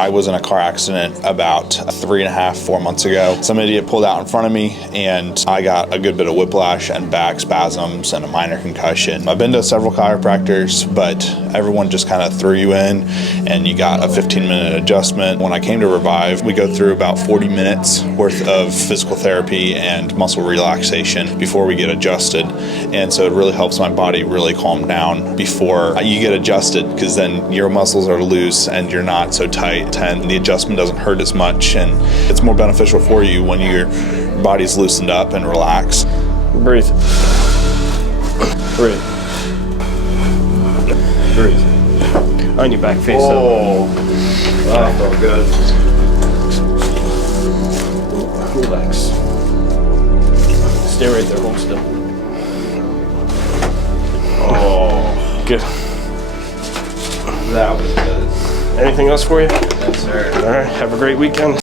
I was in a car accident about 3.5-4 months ago. Some idiot pulled out in front of me and I got a good bit of whiplash and back spasms and a minor concussion. I've been to several chiropractors, but everyone just kind of threw you in and you got a 15-minute adjustment. When I came to Revive, we go through about 40 minutes worth of physical therapy and muscle relaxation before we get adjusted. And so it really helps my body really calm down before you get adjusted, because then your muscles are loose and you're not so tight and the adjustment doesn't hurt as much, and it's more beneficial for you when your body's loosened up and relaxed. Breathe. Breathe. Breathe. On your back, face up. That felt good. Relax. Stay right there, hold still. Oh, good. That was good. Anything else for you? Yes, sir. All right, have a great weekend.